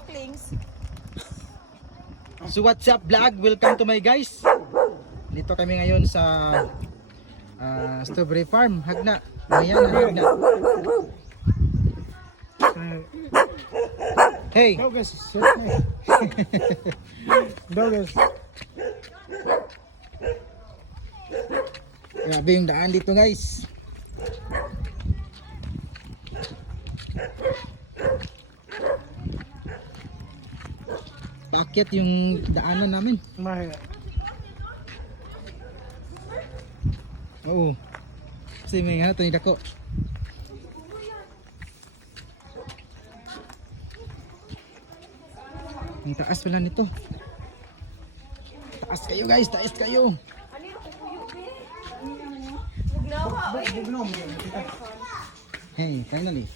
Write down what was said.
Baklings. So what's up vlog? Welcome to my guys. Dito kami ngayon sa strawberry farm. Hagna. Ayan ang hagna. Hey. Dogus. Dogus. Grabe yung daan dito guys. Paakyat yung daanan namin. Mahal. Oo. Kasi may ano, tunid ako. Ang taas pala nito. Taas kayo guys, taas kayo. Hey, finally.